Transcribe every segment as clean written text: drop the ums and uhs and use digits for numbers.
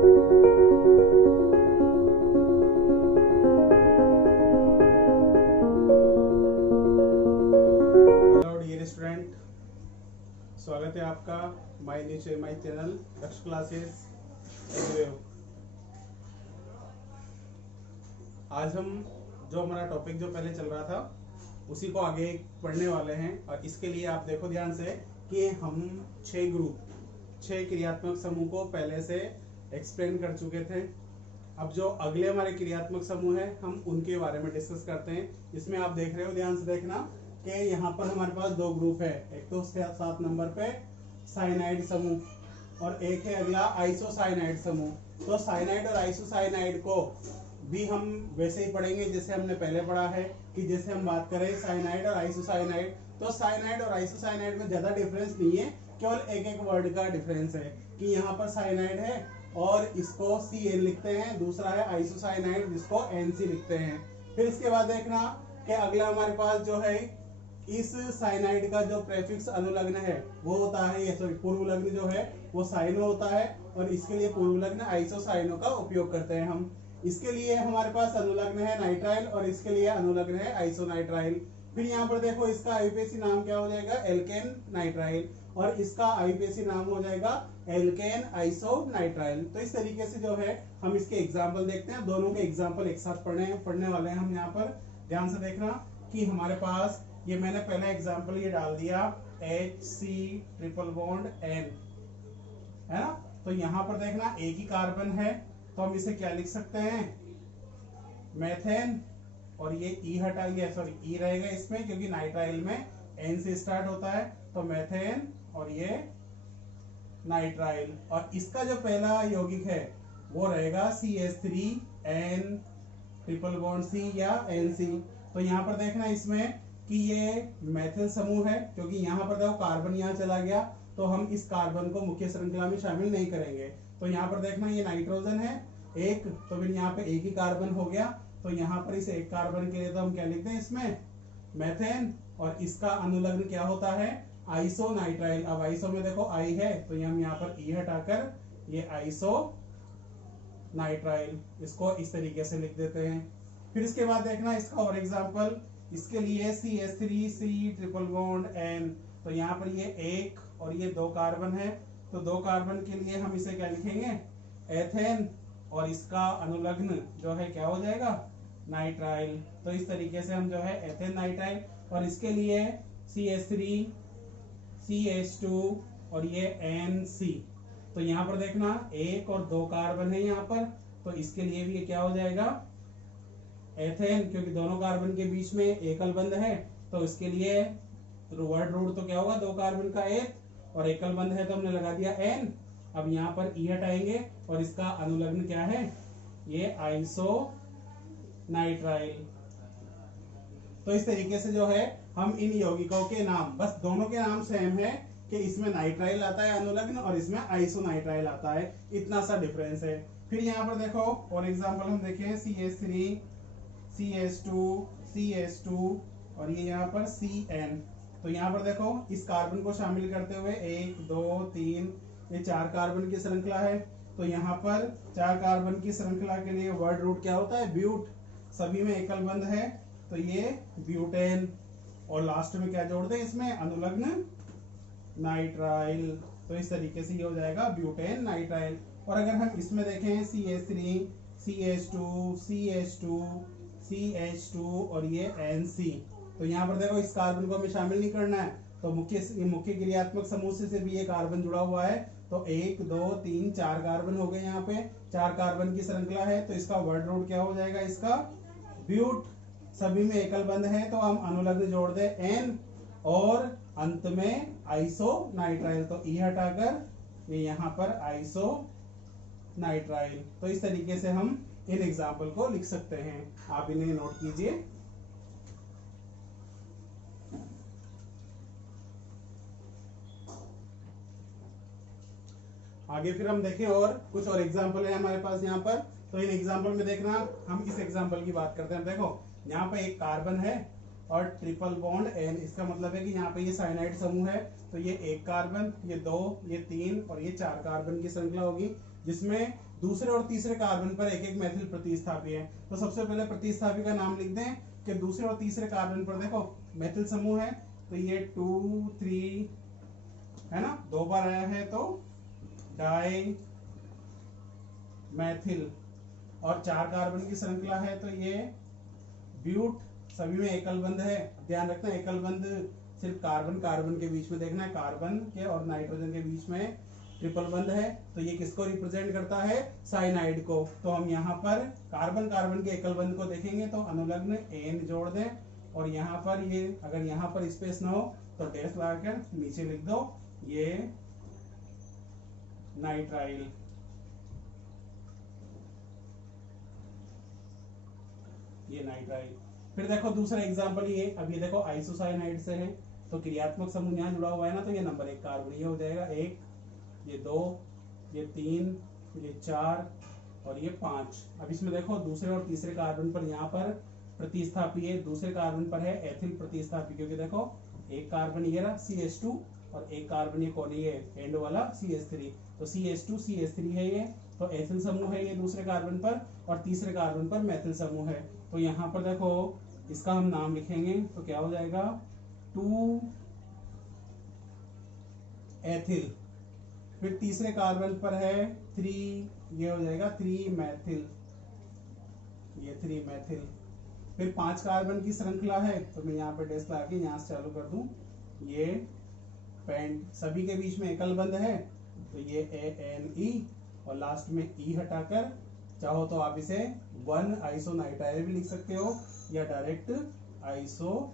Student, स्वागत है आपका माय चैनल दक्ष क्लासेस। आज हम जो हमारा टॉपिक जो पहले चल रहा था उसी को आगे पढ़ने वाले हैं। और इसके लिए आप देखो ध्यान से कि हम 6 क्रियात्मक समूह को पहले से एक्सप्लेन कर चुके थे। अब जो अगले हमारे क्रियात्मक समूह है हम उनके बारे में डिस्कस करते हैं। इसमें आप देख रहे हो, ध्यान से देखना कि यहाँ पर हमारे पास 2 ग्रुप है। एक तो 7 नंबर पे साइनाइड समूह और एक है अगला आइसोसाइनाइड समूह। तो साइनाइड और आइसोसाइनाइड को भी हम वैसे ही पढ़ेंगे जैसे हमने पहले पढ़ा है कि जैसे हम बात करें साइनाइड और आइसोसाइनाइड, तो साइनाइड और आइसोसाइनाइड में ज्यादा डिफरेंस नहीं है, केवल एक वर्ड का डिफरेंस है कि यहाँ पर साइनाइड है और इसको CN लिखते हैं, दूसरा है आइसोसाइनाइड जिसको NC लिखते हैं। फिर इसके बाद देखना कि अगला हमारे पास जो है इस साइनाइड का जो प्रेफिक्स अनुलग्न है वो होता है, ये सॉरी पूर्वलग्न जो है वो साइनो होता है और इसके लिए पूर्वलग्न आइसोसाइनो का उपयोग करते हैं हम। इसके लिए हमारे पास अनुलग्न है नाइट्राइल और इसके लिए अनुलग्न है आइसोनाइट्राइल। फिर यहाँ पर देखो इसका आईयूपीएसी नाम क्या हो जाएगा, एल्केन नाइट्राइल, और इसका आईयूपीएसी नाम हो जाएगा एल्केन आइसोनाइट्राइल। तो इस तरीके से जो है हम इसके एग्जाम्पल देखते हैं। दोनों के एग्जाम्पल एक साथ पढ़ने वाले हैं हम। यहाँ पर ध्यान से देखना कि हमारे पास ये मैंने पहला एग्जाम्पल ये डाल दिया HC ट्रिपल बॉन्ड N, है ना। तो यहाँ पर देखना एक ही कार्बन है तो हम इसे क्या लिख सकते हैं, मेथेन, और ये E हटाइए, सॉरी E रहेगा इसमें क्योंकि नाइट्राइल में N से स्टार्ट होता है, तो मेथेन और ये नाइट्राइल। और इसका जो पहला यौगिक है वो रहेगा CH3N ट्रिपल बॉन्ड C या NC। तो यहाँ पर देखना इसमें कि ये मेथिल समूह है, क्योंकि यहाँ पर देखो कार्बन यहाँ चला गया तो हम इस कार्बन को मुख्य श्रृंखला में शामिल नहीं करेंगे। तो यहाँ पर देखना ये नाइट्रोजन है एक, तो फिर यहाँ पे एक ही कार्बन हो गया, तो यहाँ पर इस एक कार्बन के लिए तो हम क्या लिखते हैं इसमें मेथेन, और इसका अनुलग्न क्या होता है आइसोनाइट्राइल। अब आइसो में देखो आई है तो हम यहाँ पर E हटाकर ये आइसो नाइट्राइल, इसको इस तरीके से लिख देते हैं। फिर इसके बाद देखना इसका और एग्जांपल, इसके लिए CH3C ट्रिपल बॉन्ड N, तो यहाँ पर ये एक और ये 2 कार्बन है, तो 2 कार्बन के लिए हम इसे क्या लिखेंगे एथेन, और इसका अनुलग्न जो है क्या हो जाएगा नाइट्राइल। तो इस तरीके से हम जो है एथेन नाइट्राइल, और इसके लिए CH3 CH2 और ये NC। तो यहाँ पर देखना 1 और 2 कार्बन है यहाँ पर, तो इसके लिए भी ये क्या हो जाएगा एथेन, क्योंकि दोनों कार्बन के बीच में एकल बंध है, तो इसके लिए वर्ड रूट तो क्या होगा 2 कार्बन का एक, और एकल बंध है तो हमने लगा दिया N। अब यहाँ पर E हटाएंगे और इसका अनुलग्न क्या है ये आइसो नाइट्राइल। तो इस तरीके से जो है हम इन यौगिकों के नाम, बस दोनों के नाम सेम है कि इसमें नाइट्राइल आता है अनुलग्न और इसमें आइसोनाइट्राइल आता है, इतना सा डिफरेंस है। फिर यहाँ पर देखो और एग्जांपल हम देखें CH3 CH2 CH2 और ये यहाँ पर CN। तो यहाँ पर देखो इस कार्बन को शामिल करते हुए 1 2 3 ये 4 कार्बन की श्रृंखला है, तो यहाँ पर 4 कार्बन की श्रृंखला के लिए वर्ड रूट क्या होता है ब्यूट, सभी में एकल बंध है तो ये ब्यूटेन, और लास्ट में क्या जोड़ दें इसमें अनुलग्न नाइट्राइल। तो इस तरीके से ये हो जाएगा ब्यूटेन नाइट्राइल। और अगर हम इसमें देखें CH3 CH2 CH2 CH2 और ये NC, तो यहाँ पर देखो इस कार्बन को हमें शामिल नहीं करना है, तो मुख्य क्रियात्मक समूह से भी ये कार्बन जुड़ा हुआ है, तो 1 2 3 4 कार्बन हो गए, यहाँ पे 4 कार्बन की श्रृंखला है, तो इसका वर्ड रूट क्या हो जाएगा इसका ब्यूट, सभी में एकल बंध है तो हम अनुलग्न जोड़ दे N, और अंत में आइसो नाइट्राइल, तो E हटाकर ये यहाँ पर आइसो नाइट्राइल। तो इस तरीके से हम इन एग्जाम्पल को लिख सकते हैं, आप इन्हें नोट कीजिए। आगे फिर हम देखें और कुछ और एग्जाम्पल है हमारे पास यहाँ पर, तो इन एग्जाम्पल में देखना हम इस एग्जाम्पल की बात करते हैं। देखो यहाँ पे एक कार्बन है और ट्रिपल बॉन्ड N, इसका मतलब है कि यहाँ पे ये साइनाइड समूह है, तो ये 1 कार्बन, ये 2, ये 3 और ये 4 कार्बन की श्रृंखला होगी। जिसमें दूसरे और तीसरे कार्बन पर एक एक मेथिल प्रतिस्थापी है। तो सबसे पहले प्रतिस्थापी का नाम लिख दें कि दूसरे और तीसरे कार्बन पर देखो मेथिल समूह है, तो ये 2 3 है ना, 2 बार आया है तो डाई मैथिल, और 4 कार्बन की श्रृंखला है तो ये ब्यूट, सभी में एकल बंध है। ध्यान रखना एकल बंध सिर्फ कार्बन कार्बन के बीच में देखना है, कार्बन के और नाइट्रोजन के बीच में ट्रिपल बंध है। तो ये किसको रिप्रेजेंट करता है? साइनाइड को। तो हम यहाँ पर कार्बन कार्बन के एकल बंध को देखेंगे तो अनुलग्न एन जोड़ दें, और यहाँ पर ये अगर यहाँ पर स्पेस ना हो तो डैश लगाकर नीचे लिख दो ये नाइट्राइल। ये नाइट्राइल। फिर देखो दूसरा एग्जांपल ये, अब ये देखो आइसोसाइनाइड से है तो क्रियात्मक समूह यहाँ जुड़ा हुआ है ना, तो ये नंबर 1 कार्बन ये हो जाएगा 1, ये 2, ये 3, ये 4 और ये 5। अब इसमें देखो दूसरे और तीसरे कार्बन पर यहाँ पर प्रतिस्थापी है, दूसरे कार्बन पर है एथिल प्रतिस्थापी, क्योंकि देखो एक कार्बन ये रहा CH2 और एक कार्बन ये कौन है, ये एंड वाला CH3, तो CH2 CH3 है ये, तो एथिल समूह है ये दूसरे कार्बन पर, और तीसरे कार्बन पर मेथिल समूह है। तो यहाँ पर देखो इसका हम नाम लिखेंगे तो क्या हो जाएगा 2 एथिल। फिर तीसरे कार्बन पर है 3, ये हो जाएगा 3 मैथिल, ये 3 मैथिल। फिर 5 कार्बन की श्रृंखला है तो मैं यहाँ पर डैश लगा के यहाँ से चालू कर दूं, ये पेंट, सभी के बीच में एकल बंध है तो ये ANE, और लास्ट में E हटाकर चाहो तो आप इसे 1 आइसोनाइट्राइल भी लिख सकते हो या डायरेक्ट आइसोनाइट्राइल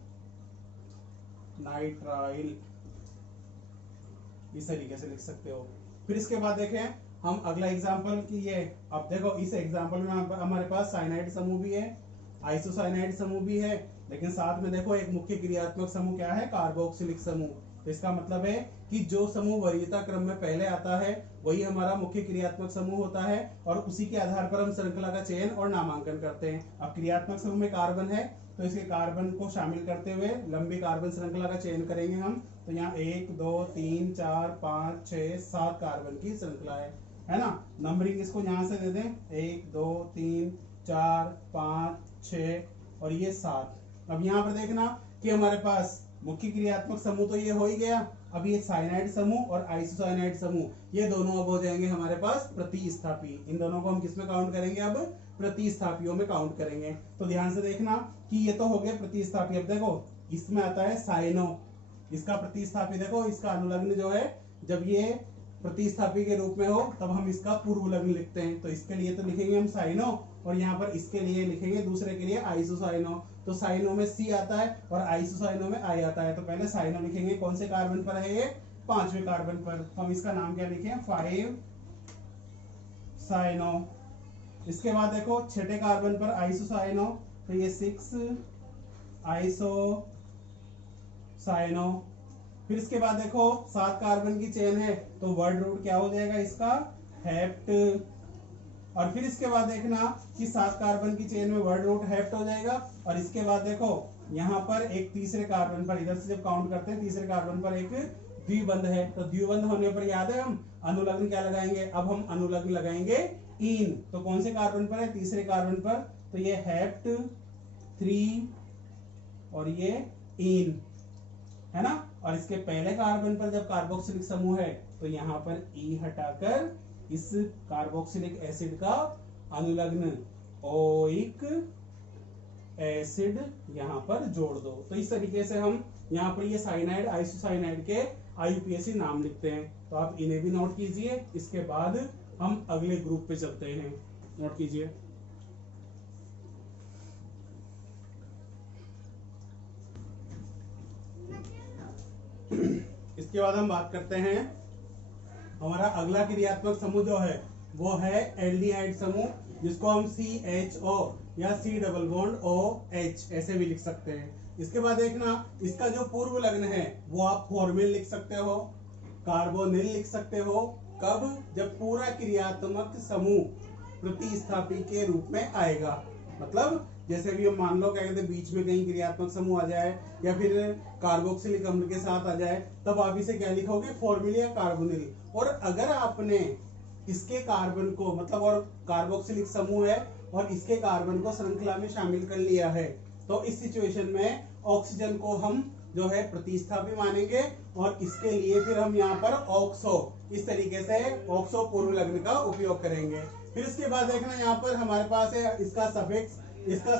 इस तरीके से लिख सकते हो। फिर इसके बाद देखें हम अगला एग्जांपल की ये, अब देखो इस एग्जांपल में हमारे पास साइनाइड समूह भी है, आइसोसाइनाइड समूह भी है, लेकिन साथ में देखो एक मुख्य क्रियात्मक समूह क्या है, कार्बोक्सिलिक समूह। तो इसका मतलब है कि जो समूह वरीयता क्रम में पहले आता है वही हमारा मुख्य क्रियात्मक समूह होता है, और उसी के आधार पर हम श्रृंखला का चयन और नामांकन करते हैं। अब क्रियात्मक समूह में कार्बन है तो इसके कार्बन को शामिल करते हुए लंबी कार्बन श्रृंखला का चयन करेंगे हम। तो यहाँ 1 2 3 4 5 6 7 कार्बन की श्रृंखला है ना। नंबरिंग इसको यहाँ से दे दें 1 2 3 4 5 6 और ये 7। अब यहाँ पर देखना कि हमारे पास मुख्य क्रियात्मक समूह तो ये हो ही गया, अब ये साइनाइड समूह और आइसोसाइनाइड समूह ये दोनों अब हो जाएंगे हमारे पास प्रतिस्थापी। इन दोनों को हम किसमें काउंट करेंगे, अब प्रतिस्थापियों में काउंट करेंगे। तो ध्यान से देखना कि ये तो हो गए प्रतिस्थापी। अब देखो इसमें आता है साइनो, इसका प्रतिस्थापी देखो, इसका अनुलग्न जो है जब ये प्रतिस्थापी के रूप में हो तब हम इसका पूर्व लग्न लिखते हैं। तो इसके लिए तो लिखेंगे हम साइनो, और यहाँ पर इसके लिए लिखेंगे दूसरे के लिए आइसोसाइनो। तो साइनो में C आता है और आइसोसाइनो में I आता है। तो पहले साइनो लिखेंगे, कौन से कार्बन पर है ये, 5वें कार्बन पर। तो हम इसका नाम क्या लिखें, 5 साइनो। इसके बाद देखो 6ठे कार्बन पर आइसोसाइनो, तो ये 6 आइसोसाइनो। फिर इसके बाद देखो 7 कार्बन की चेन है तो वर्ड रूट क्या हो जाएगा इसका, हेप्ट। और फिर इसके बाद देखना कि 7 कार्बन की चेन में वर्ड रूट हेप्ट हो जाएगा। और इसके बाद देखो यहाँ पर एक तीसरे कार्बन पर, इधर से जब काउंट करते हैं तीसरे कार्बन पर एक द्विबंध है, तो द्विबंध होने पर याद है हम अनुलग्न क्या लगाएंगे, अब हम अनुलग्न लगाएंगे इन। तो कौन से कार्बन पर है, तीसरे कार्बन पर, तो ये हेप्ट 3 और ये इन है ना। और इसके पहले कार्बन पर जब कार्बोक्सिलिक समूह है तो यहाँ पर E हटाकर इस कार्बोक्सिलिक एसिड का अनुलग्न ओइक एसिड यहाँ पर जोड़ दो। तो इस तरीके से हम यहाँ पर ये साइनाइड आइसोसाइनाइड के IUPAC नाम लिखते हैं। तो आप इन्हें भी नोट कीजिए, इसके बाद हम अगले ग्रुप पे चलते हैं। नोट कीजिए, इसके बाद हम बात करते हैं हमारा अगला क्रियात्मक समूह जो है वो है एल्डिहाइड समूह, जिसको हम CHO या C डबल बॉन्ड OH ऐसे भी लिख सकते हैं। इसके बाद देखना इसका जो पूर्व लग्न है वो आप फॉर्मिल लिख सकते हो, कार्बोनिल लिख सकते हो। कब, जब पूरा क्रियात्मक समूह प्रतिस्थापी के रूप में आएगा। मतलब जैसे भी हम मान लो क्या कहते हैं बीच में कहीं क्रियात्मक समूह आ जाए या फिर कार्बोक्सिलिक अम्ल के साथ आ जाए, तब आप इसे क्या लिखोगे, फॉर्मिल या कार्बोनिल। और अगर आपने इसके कार्बन को मतलब और कार्बोक्सिलिक समूह है और इसके कार्बन को श्रृंखला में शामिल कर लिया है, तो इस सिचुएशन में ऑक्सीजन को हम जो है प्रतिस्थापी मानेंगे और इसके लिए फिर हम यहाँ पर ऑक्सो, इस तरीके से ऑक्सो पूर्व लग्न का उपयोग करेंगे। फिर इसके बाद देखना यहाँ पर हमारे पास है इसका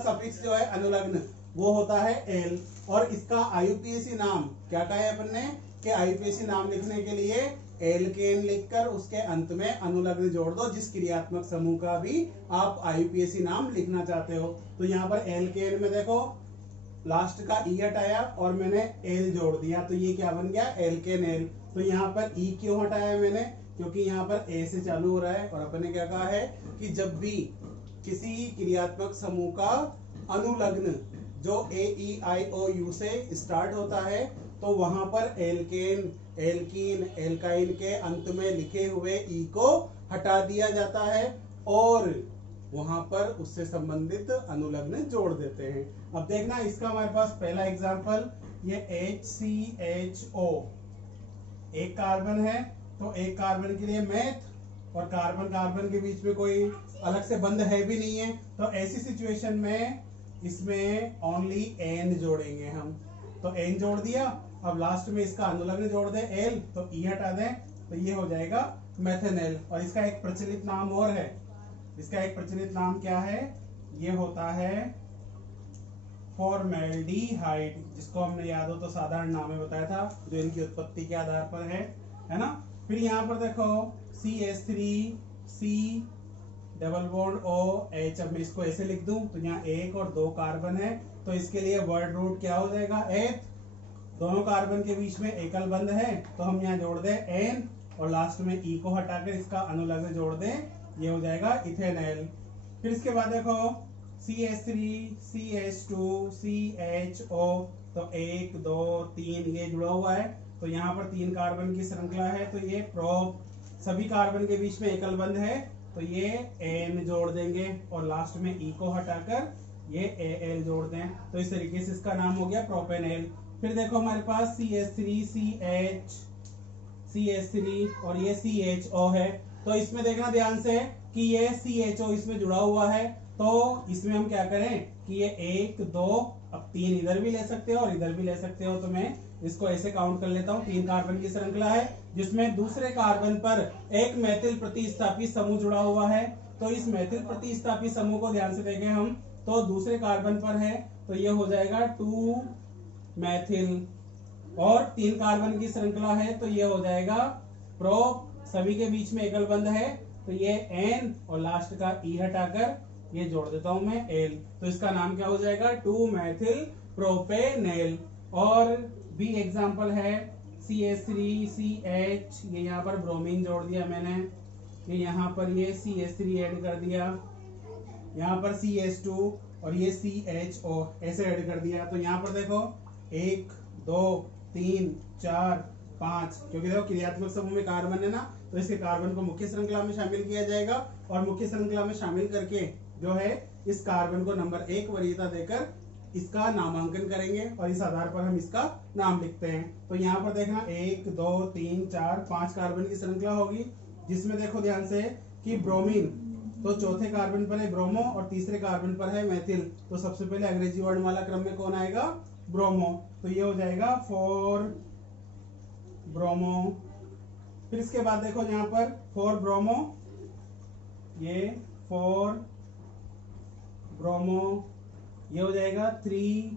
सफिक्स जो है अनुलग्न वो होता है एल, और इसका आईयूपीएसी नाम क्या कहा है अपन ने कि आईयूपीएसी नाम लिखने के लिए एल्केन लिखकर उसके अंत में अनुलग्न जोड़ दो, जिस क्रियात्मक समूह का भी आप आईयूपीएसी नाम लिखना चाहते हो। तो यहाँ पर एल्केन में देखो लास्ट का ई हटाया और मैंने एल जोड़ दिया, तो ये क्या बन गया एल्केन एल। तो यहाँ पर ई क्यों हटाया मैंने, क्योंकि यहाँ पर ए से चालू हो रहा है और अपन ने क्या कहा है कि जब भी किसी क्रियात्मक समूह का अनुलग्न जो AEIOU से स्टार्ट होता है तो वहां पर एल्केन, एल्कीन, एल्काइन के अंत में लिखे हुए ई को हटा दिया जाता है और वहां पर उससे संबंधित अनुलग्न जोड़ देते हैं। अब देखना इसका हमारे पास पहला एग्जांपल, ये HCHO एक कार्बन है, तो एक कार्बन के लिए मेथ और कार्बन कार्बन के बीच में कोई अलग से बंध है भी नहीं है, तो ऐसी सिचुएशन में इसमें ओनली एन जोड़ेंगे हम। तो एन जोड़ दिया, अब लास्ट में इसका अनुलग्न जोड़ दे एल, तो ई हटा दें, तो ये हो जाएगा मेथेनॉल। और इसका एक प्रचलित नाम और है, इसका एक प्रचलित नाम क्या है, ये होता है फॉर्मेल्डिहाइड, जिसको हमने याद हो तो साधारण नाम में बताया था, जो इनकी उत्पत्ति के आधार पर है ना। फिर यहाँ पर देखो CH3C डबल बॉन्ड OH, अब मैं इसको ऐसे लिख दूं तो यहाँ एक और दो कार्बन है, तो इसके लिए वर्ड रूट क्या हो जाएगा एथ, दोनों कार्बन के बीच में एकल बंध है तो हम यहाँ जोड़ दें एन और लास्ट में ई को हटाकर इसका अनुलग्न जोड़ दें, ये हो जाएगा इथेनॉल। फिर इसके बाद देखो CH3 CH2 CHO, तो 1 2 3 ये जुड़ा हुआ है, तो यहाँ पर 3 कार्बन की श्रृंखला है, तो ये प्रोप, सभी कार्बन के बीच में एकल बंध है तो ये एन जोड़ देंगे और लास्ट में ई को हटाकर ये एल जोड़ दें, तो इस तरीके से इसका नाम हो गया प्रोपेनॉल। फिर देखो हमारे पास CH3 और ये CHO है, तो इसमें देखना ध्यान से कि ये CHO इसमें जुड़ा हुआ है, तो इसमें हम क्या करें कि ये 1 2, अब 3 इधर भी ले सकते हो और इधर भी ले सकते हो, तो मैं इसको ऐसे काउंट कर लेता हूँ। 3 कार्बन की श्रृंखला है जिसमें दूसरे कार्बन पर एक मेथिल प्रतिस्थापी समूह जुड़ा हुआ है, तो इस मेथिल प्रतिस्थापी समूह को ध्यान से देखें हम, तो दूसरे कार्बन पर है तो ये हो जाएगा 2 मेथिल, और 3 कार्बन की श्रृंखला है तो ये हो जाएगा प्रोप, सभी के बीच में एकल बंध है तो ये एन और लास्ट का ई हटाकर ये जोड़ देता हूं मैं एल, तो इसका नाम क्या हो जाएगा 2 मेथिल प्रोपेनॉल। और भी एग्जांपल है CH3CH, ये यहाँ पर ब्रोमीन जोड़ दिया मैंने, ये यहाँ पर ये CH3 ऐड कर दिया, यहाँ पर CH2 और ये CHO ऐसे ऐड कर दिया, तो यहाँ पर देखो 1 2 3 4 5, क्योंकि देखो क्रियात्मक समूह में कार्बन है ना, तो इसके कार्बन को मुख्य श्रृंखला में शामिल किया जाएगा और मुख्य श्रृंखला में शामिल करके जो है इस कार्बन को नंबर 1 वरीयता देकर इसका नामांकन करेंगे और इस आधार पर हम इसका नाम लिखते हैं। तो यहाँ पर देखना 1 2 3 4 5 कार्बन की श्रृंखला होगी, जिसमें देखो ध्यान से कि ब्रोमीन तो चौथे कार्बन पर है ब्रोमो और तीसरे कार्बन पर है मेथिल, तो सबसे पहले अंग्रेजी वर्णमाला क्रम में कौन आएगा ब्रोमो, तो ये हो जाएगा 4 ब्रोमो। फिर इसके बाद देखो यहाँ पर 4 ब्रोमो, ये 4 ब्रोमो, ये हो जाएगा 3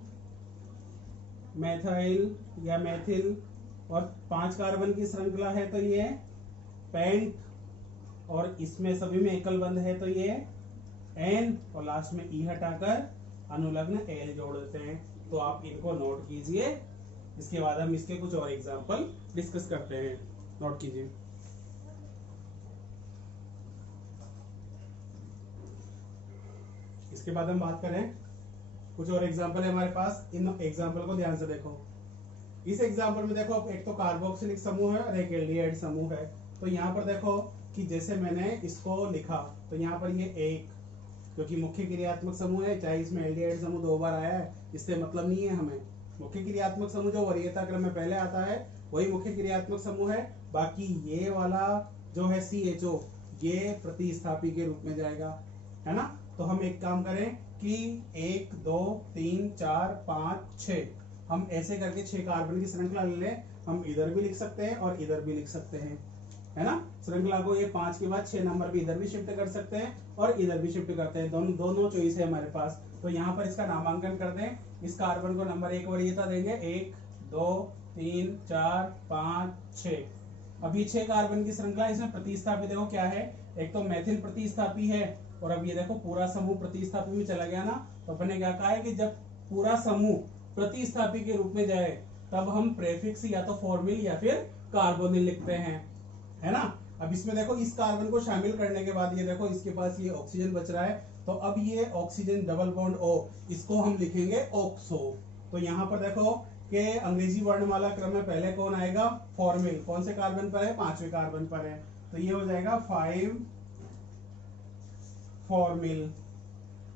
मेथाइल या मेथिल, और 5 कार्बन की श्रृंखला है तो ये पेंट, और इसमें सभी में एकल बंध है तो ये एन और लास्ट में ई हटाकर अनुलग्न एल जोड़ देते हैं। तो आप इनको नोट कीजिए, इसके बाद हम इसके कुछ और एग्जांपल डिस्कस करते हैं, नोट कीजिए। इसके बाद हम बात करें कुछ और एग्जांपल है हमारे पास, इन एग्जांपल को ध्यान से देखो। इस एग्जांपल में देखो एक तो कार्बोक्सिलिक समूह है और एक एल्डिहाइड समूह है, तो यहाँ पर देखो कि जैसे मैंने इसको लिखा तो यहाँ पर ये एक, क्योंकि मुख्य क्रियात्मक समूह है, चाहे इसमें एल्डिहाइड समूह 2 बार आया है इससे मतलब नहीं है हमें, मुख्य क्रियात्मक समूह जो वरीयता क्रम में पहले आता है वही मुख्य क्रियात्मक समूह है। बाकी ये वाला जो है CHO ये प्रतिस्थापी के रूप में जाएगा, है ना। तो हम एक काम करें कि 1 2 3 4 5 6 हम ऐसे करके 6 कार्बन की श्रृंखला ले लें। हम इधर भी लिख सकते हैं और इधर भी लिख सकते हैं, है ना। श्रृंखला को ये 5 के बाद 6 नंबर भी इधर भी शिफ्ट कर सकते हैं और इधर भी शिफ्ट करते हैं, दोनों चॉइस है हमारे पास। तो यहाँ पर इसका नामांकन कर दें। इस कार्बन को नंबर 1 वरीयता देंगे, 1 2 3 4 5 6। अब ये 6 कार्बन की श्रृंखला, इसमें प्रतिस्थापी देखो क्या है, एक तो मेथिल प्रतिस्थापी है और अब ये देखो पूरा समूह प्रतिस्थापी में चला गया ना। तो अपने क्या कहा है कि जब पूरा समूह प्रतिस्थापी के रूप में जाए तब हम प्रेफिक्स या तो फॉर्मिल या फिर कार्बोनिल लिखते हैं, है ना। अब इसमें देखो इस कार्बन को शामिल करने के बाद ये देखो इसके पास ये ऑक्सीजन बच रहा है, तो अब ये ऑक्सीजन डबल बॉन्ड O, इसको हम लिखेंगे ऑक्सो। तो यहाँ पर देखो कि अंग्रेजी वर्णमाला क्रम में पहले कौन आएगा, फॉर्मिल। कौन से कार्बन पर है, 5वें कार्बन पर है, तो ये हो जाएगा 5 फॉर्मिल।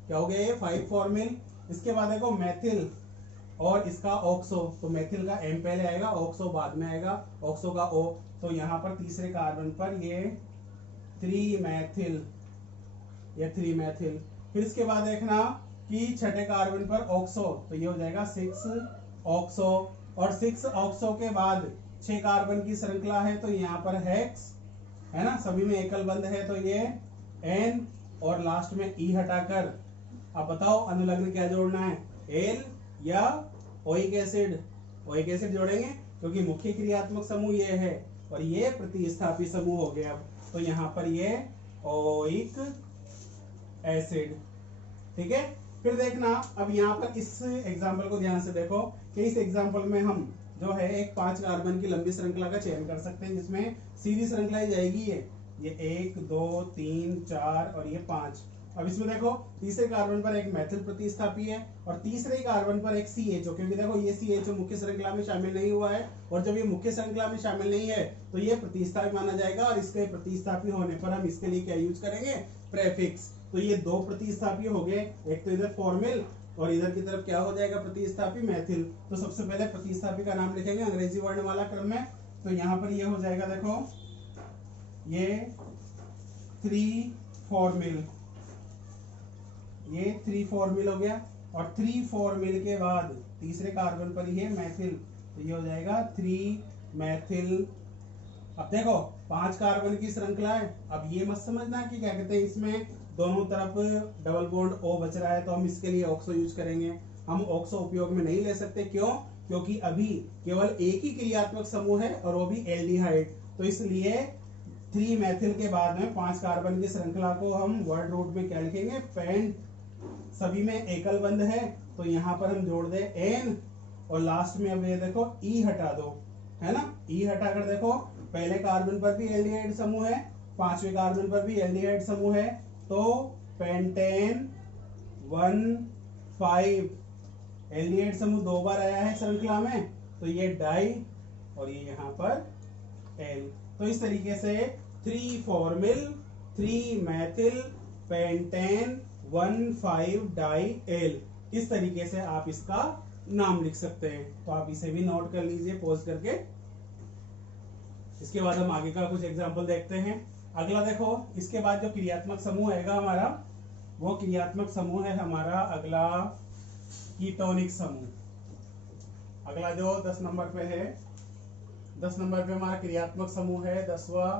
क्या हो गया ये, 5 फॉर्मिल। इसके बाद देखो मेथिल और इसका ऑक्सो, तो मेथिल का M पहले आएगा, ऑक्सो बाद में आएगा, ऑक्सो का O। तो यहाँ पर तीसरे कार्बन पर ये 3 मैथिल, ये 3 मैथिल। फिर इसके बाद देखना कि छठे कार्बन पर ऑक्सो, तो ये हो जाएगा 6 ऑक्सो। और 6 ऑक्सो के बाद 6 कार्बन की श्रृंखला है, तो यहाँ पर हेक्स, है ना, सभी में एकल बंध है, तो ये N और लास्ट में E हटाकर अब बताओ अनुलग्न क्या जोड़ना है, एल या ओइक एसिड। ओइक एसिड जोड़ेंगे क्योंकि मुख्य क्रियात्मक समूह ये है और ये प्रतिस्थापी समूह हो गया। तो यहाँ पर ये ओइक एसिड, ठीक है। फिर देखना अब यहाँ पर इस एग्जाम्पल को ध्यान से देखो कि इस एग्जाम्पल में हम जो है एक 5 कार्बन की लंबी श्रृंखला का चयन कर सकते हैं, जिसमें सीधी श्रृंखला जाएगी ये 1 2 3 4 और ये 5। अब इसमें देखो तीसरे कार्बन पर एक मेथिल प्रतिस्थापी है और तीसरे कार्बन पर एक CHO, क्योंकि देखो ये CHO मुख्य श्रृंखला में शामिल नहीं हुआ है और जब ये मुख्य श्रृंखला में शामिल नहीं है तो ये प्रतिस्थापी माना जाएगा और इसके प्रतिस्थापी होने पर हम इसके लिए क्या यूज करेंगे, प्रेफिक्स। तो ये 2 प्रतिस्थापी हो गए, एक तो इधर फॉर्मिल और इधर की तरफ क्या हो जाएगा, प्रतिस्थापी मेथिल। तो सबसे पहले प्रतिस्थापी का नाम लिखेंगे अंग्रेजी वर्णमाला क्रम में। तो यहाँ पर ये हो जाएगा, देखो ये 3 फॉर्मिल, ये 3 फॉर्मिल हो गया और 3 फॉर्मिल के बाद तीसरे कार्बन पर ये मेथिल, तो ये हो जाएगा 3 मेथिल। अब देखो 5 कार्बन की श्रृंखला है। अब ये मत समझना कि क्या कहते हैं इसमें दोनों तरफ डबल बॉन्ड O बच रहा है तो हम इसके लिए ऑक्सो यूज करेंगे। हम ऑक्सो उपयोग में नहीं ले सकते, क्यों, क्योंकि अभी केवल एक ही क्रियात्मक समूह है और वो भी एल्डिहाइड। तो इसलिए 3 मेथिल के बाद में 5 कार्बन की श्रृंखला को हम वर्ड रूट में क्या लिखेंगे, पेंट। सभी में एकल बंध है तो यहाँ पर हम जोड़ दे N और लास्ट में अब ये देखो E हटा दो, है ना। E हटाकर देखो पहले कार्बन पर भी एल्डिहाइड समूह है, 5वें कार्बन पर भी एल्डिहाइड समूह है, तो पेंटेन 1,5 एल्डिहाइड समूह 2 बार आया है श्रृंखला में, तो ये डाई और ये यहाँ पर L। तो इस तरीके से 3 formyl 3 methyl pentene 1,5 di L, इस तरीके से आप इसका नाम लिख सकते हैं। तो आप इसे भी नोट कर लीजिए पॉज करके। इसके बाद हम आगे का कुछ एग्जांपल देखते हैं। अगला देखो, इसके बाद जो क्रियात्मक समूह आएगा हमारा, वो क्रियात्मक समूह है हमारा अगला कीटोनिक समूह। अगला जो 10 नंबर पे है, 10 नंबर पे हमारा क्रियात्मक समूह है 10वां,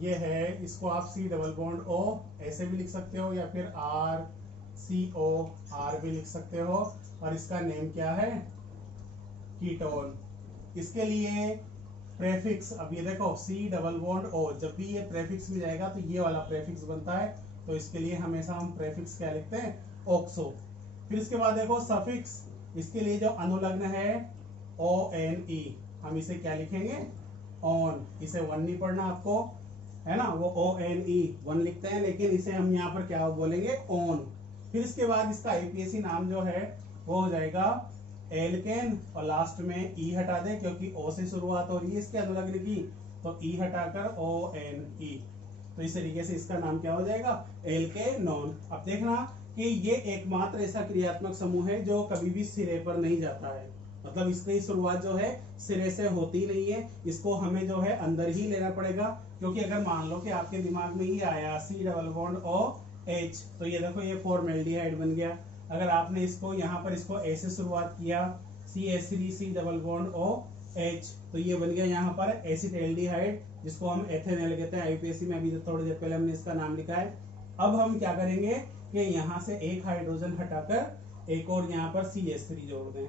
ये है, इसको आप C डबल बॉन्ड O ऐसे भी लिख सकते हो या फिर RCO R भी लिख सकते हो और इसका नेम क्या है, कीटोन। इसके लिए प्रेफिक्स, अब ये देखो C डबल बॉन्ड O, जब भी ये प्रेफिक्स में जाएगा तो ये वाला प्रेफिक्स बनता है, तो इसके लिए हमेशा हम प्रेफिक्स क्या लिखते हैं, ऑक्सो। फिर इसके बाद देखो सफिक्स, इसके लिए जो अनुलग्न है ONE, हम इसे क्या लिखेंगे, ऑन। इसे 1 नहीं पढ़ना आपको, है ना, वो ONE 1 लिखते हैं, लेकिन इसे हम यहाँ पर क्या बोलेंगे, ऑन। फिर इसके बाद इसका IPAC नाम जो है वो हो जाएगा एल्केन और लास्ट में E हटा दे क्योंकि O से शुरुआत हो रही है इसके अनुलग्न की, तो E हटाकर ONE। तो इस तरीके से इसका नाम क्या हो जाएगा, एल्केनोन। अब देखना कि ये एकमात्र ऐसा क्रियात्मक समूह है जो कभी भी सिरे पर नहीं जाता है, मतलब इसकी शुरुआत जो है सिरे से होती नहीं है, इसको हमें जो है अंदर ही लेना पड़ेगा क्योंकि अगर मान लो कि आपके दिमाग में ये आया C double bond O H, तो ये देखो ये फॉर्मेल्डिहाइड बन गया। अगर आपने इसको यहाँ पर इसको A से शुरुआत किया CH3 C double bond O H, तो ये बन गया यहाँ पर एसिटाल्डिहाइड, जिसको हम एथेनॉल कहते हैं। आईपीएससी में अभी थोड़ी देर पहले हमने इसका नाम लिखा है। अब हम क्या करेंगे कि यहाँ से एक हाइड्रोजन हटाकर एक और यहाँ पर CH3 जोड़ दें।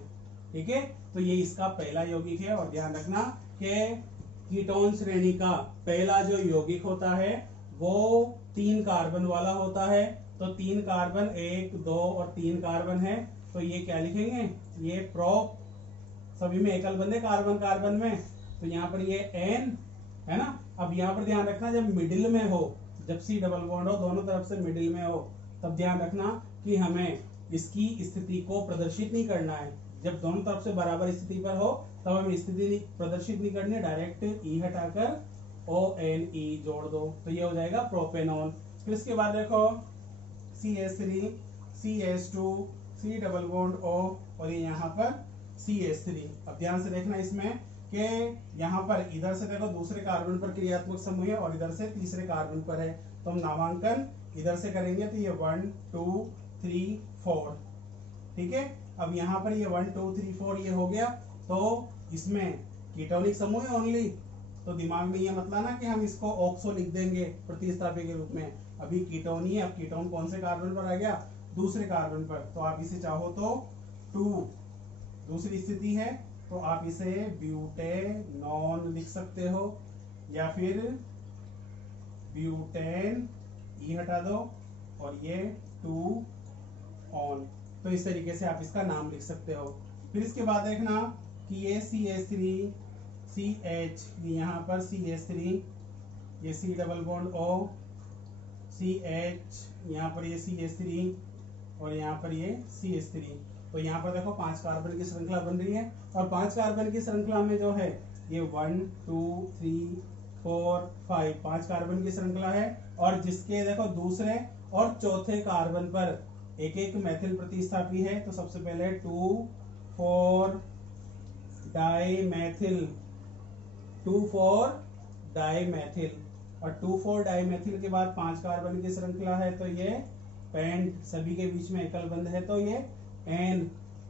ठीक है, तो ये इसका पहला यौगिक है। और ध्यान रखना कि कीटोन श्रेणी का पहला जो यौगिक होता है वो 3 कार्बन वाला होता है। तो 3 कार्बन, 1, 2 और 3 कार्बन है, तो ये क्या लिखेंगे, ये प्रोप, सभी में एकल बंद है कार्बन कार्बन में, तो यहाँ पर ये N है ना। अब यहाँ पर ध्यान रखना जब मिडिल में हो, जब C डबल बॉन्ड हो दोनों तरफ से मिडिल में हो, तब ध्यान रखना कि हमें इसकी स्थिति को प्रदर्शित नहीं करना है। जब दोनों तरफ से बराबर स्थिति पर हो तब हमें स्थिति प्रदर्शित नहीं करनी है, डायरेक्ट E हटाकर ONE जोड़ दो, तो ये हो जाएगा प्रोपेनॉन। फिर इसके बाद देखो CH3 CH2 C double bond O और ये यहाँ पर CH3। अब ध्यान से देखना इसमें कि यहाँ पर इधर से देखो दूसरे कार्बन पर क्रियात्मक समूह है और इधर से तीसरे कार्बन पर है, तो हम नामांकन इधर से करेंगे, तो ये 1 2 3 4। ठीक है, अब यहाँ पर ये 1 2 3 4 ये हो गया, तो इसमें कीटोनिक समूह है ओनली, तो दिमाग में ये मत लाना कि हम इसको ऑक्सो लिख देंगे प्रतिस्थापी के रूप में। अभी कीटोन ही है। अब कीटोन कौन से कार्बन पर आ गया, दूसरे कार्बन पर, तो आप इसे चाहो तो 2 दूसरी स्थिति है, तो आप इसे ब्यूटेनॉन लिख सकते हो, या फिर ब्यूटेन, ई हटा दो और ये 2 ऑन, तो इस तरीके से आप इसका नाम लिख सकते हो। फिर इसके बाद देखना कि ये CH3 CH, ये यहाँ पर CH3, ये C double bond O CH, यहाँ पर ये CH3 और यहाँ पर ये CH3, तो यहाँ पर देखो 5 कार्बन की श्रृंखला बन रही है। और 5 कार्बन की श्रृंखला में जो है ये 1 2 3 4 5 5 कार्बन की श्रृंखला है, और जिसके देखो दूसरे और चौथे कार्बन पर एक एक मैथिल प्रतिस्थापी है। तो सबसे पहले 2,4 डाइमेथिल, 2,4 डाइमेथिल, और 2,4 डाइमेथिल के बाद 5 कार्बन की श्रृंखला है, तो ये पेंट, सभी के बीच में एकल बंध है, तो ये N,